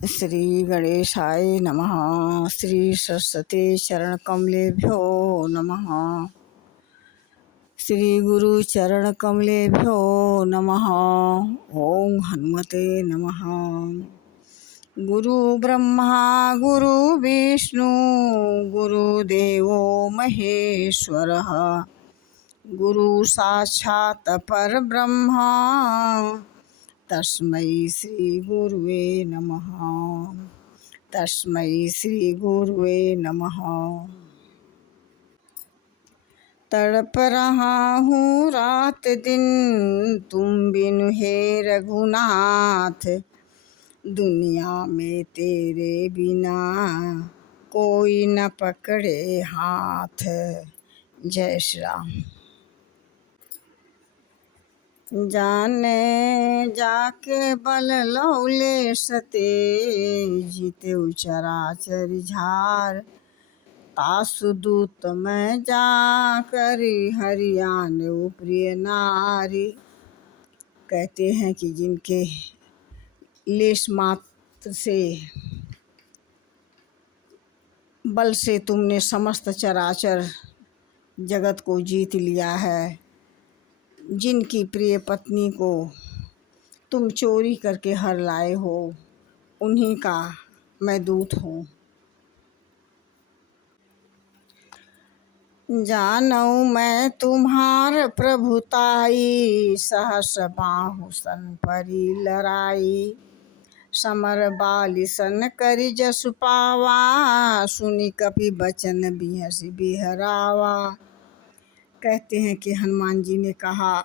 श्री गणेशाय नमः। श्री सरस्वती चरण कमलेभ्यो नमः। श्री गुरु चरण कमलेभ्यो नमः। ओम हनुमते नमः। गुरु ब्रह्मा गुरु विष्णु गुरुदेवो महेश्वरः गुरु साक्षात् परब्रह्म तस्मै श्री गुरुवे नमः। तस्मै श्री गुरुवे नमः। तड़प रहा हूँ रात दिन तुम बिनु हे रघुनाथ, दुनिया में तेरे बिना कोई न पकड़े हाथ। जय श्री राम। जाने जाके बल लौले सते जीते चराचर झार, तासु दूत में जा करी हरियाण प्रिय नारी। कहते हैं कि जिनके लेश मात्र से बल से तुमने समस्त चराचर जगत को जीत लिया है, जिनकी प्रिय पत्नी को तुम चोरी करके हर लाए हो, उन्हीं का मैं दूत हूँ। जानऊ मैं तुम्हार प्रभुताई, सहस बाहु सन परी लड़ाई। समर बालिसन करि जसु पावा, सुनि कपि बचन बिहस बिहरावा। कहते हैं कि हनुमान जी ने कहा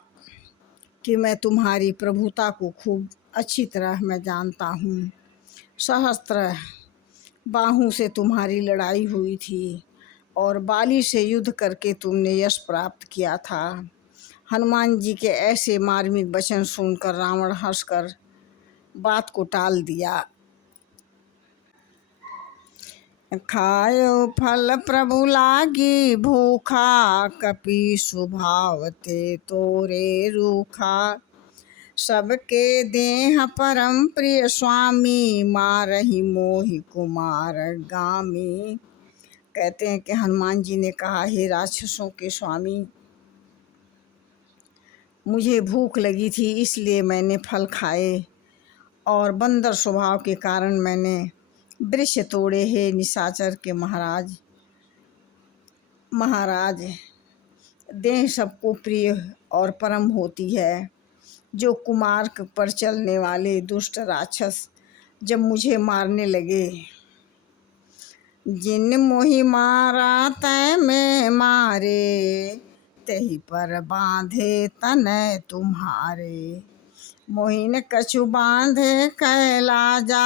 कि मैं तुम्हारी प्रभुता को खूब अच्छी तरह मैं जानता हूँ। सहस्त्र बाहों से तुम्हारी लड़ाई हुई थी और बाली से युद्ध करके तुमने यश प्राप्त किया था। हनुमान जी के ऐसे मार्मिक वचन सुनकर रावण हंसकर बात को टाल दिया। खायो फल प्रभु लागी भूखा, कपि स्वभाव ते तोरे रूखा। सबके देह परम प्रिय स्वामी, मारहि मोहि कुमार गामी। कहते हैं कि हनुमान जी ने कहा, हे राक्षसों के स्वामी, मुझे भूख लगी थी इसलिए मैंने फल खाए और बंदर स्वभाव के कारण मैंने वृक्ष तोड़े हैं। निशाचर के महाराज देह सबको प्रिय और परम होती है। जो कुमार्ग पर चलने वाले दुष्ट राक्षस जब मुझे मारने लगे, जिन मोहि मारा तै में मारे, तही पर बांधे तनय तुम्हारे। मोहिन कछु बांधे कैलाजा,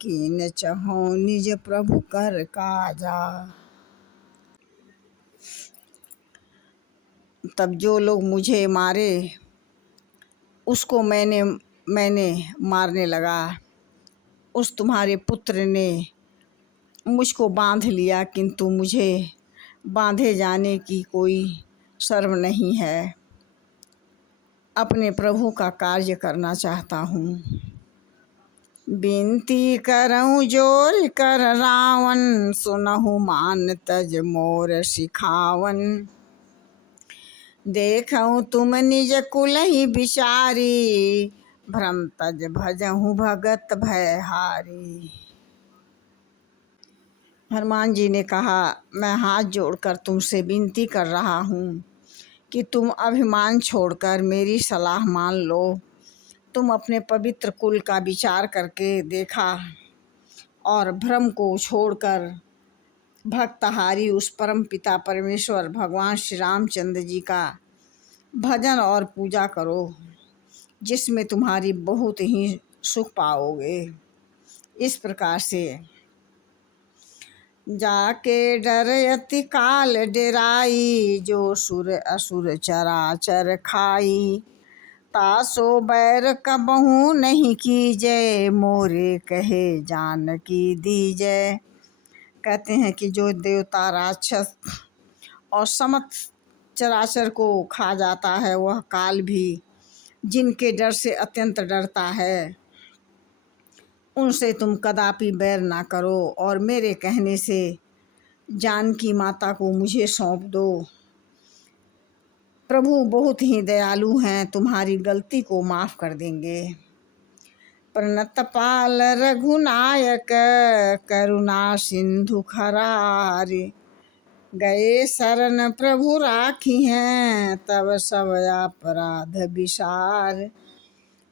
कीन चहो निज प्रभु कर काजा। तब जो लोग मुझे मारे उसको मैंने मारने लगा। उस तुम्हारे पुत्र ने मुझको बांध लिया, किंतु मुझे बांधे जाने की कोई शर्म नहीं है। अपने प्रभु का कार्य करना चाहता हूँ। बिनती करऊँ जोर कर रावण, सुनहु मान तज मोर सिखावन। देखऊँ तुम निज कुलहि बिचारी, भ्रम तज भजहु भगत भयहारी। हनुमान जी ने कहा, मैं हाथ जोड़कर तुमसे विनती कर रहा हूँ कि तुम अभिमान छोड़कर मेरी सलाह मान लो। तुम अपने पवित्र कुल का विचार करके देखा और भ्रम को छोड़कर भक्तहारी उस परम पिता परमेश्वर भगवान श्री रामचंद्र जी का भजन और पूजा करो, जिसमें तुम्हारी बहुत ही सुख पाओगे। इस प्रकार से जाके डर अति काल डेराई, जो सुर असुर चराचर खाई। तासो बैर कबहू नहीं कीजय, मोरे कहे जानकी दीजय। कहते हैं कि जो देवता राक्षस और समस्त चराचर को खा जाता है, वह काल भी जिनके डर से अत्यंत डरता है, उनसे तुम कदापि बैर ना करो और मेरे कहने से जानकी माता को मुझे सौंप दो। प्रभु बहुत ही दयालु हैं, तुम्हारी गलती को माफ़ कर देंगे। प्रणतपाल रघुनायक करुणा सिंधु खरार, गए शरण प्रभु राखी हैं तब सब अपराध विसार।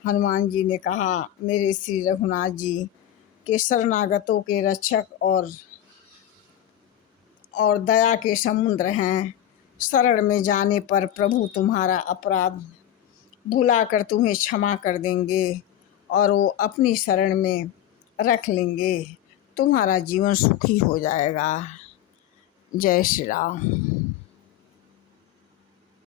हनुमान जी ने कहा, मेरे श्री रघुनाथ जी के शरणागतों के रक्षक और दया के समुद्र हैं। शरण में जाने पर प्रभु तुम्हारा अपराध भुलाकर तुम्हें क्षमा कर देंगे और वो अपनी शरण में रख लेंगे। तुम्हारा जीवन सुखी हो जाएगा। जय श्री राम।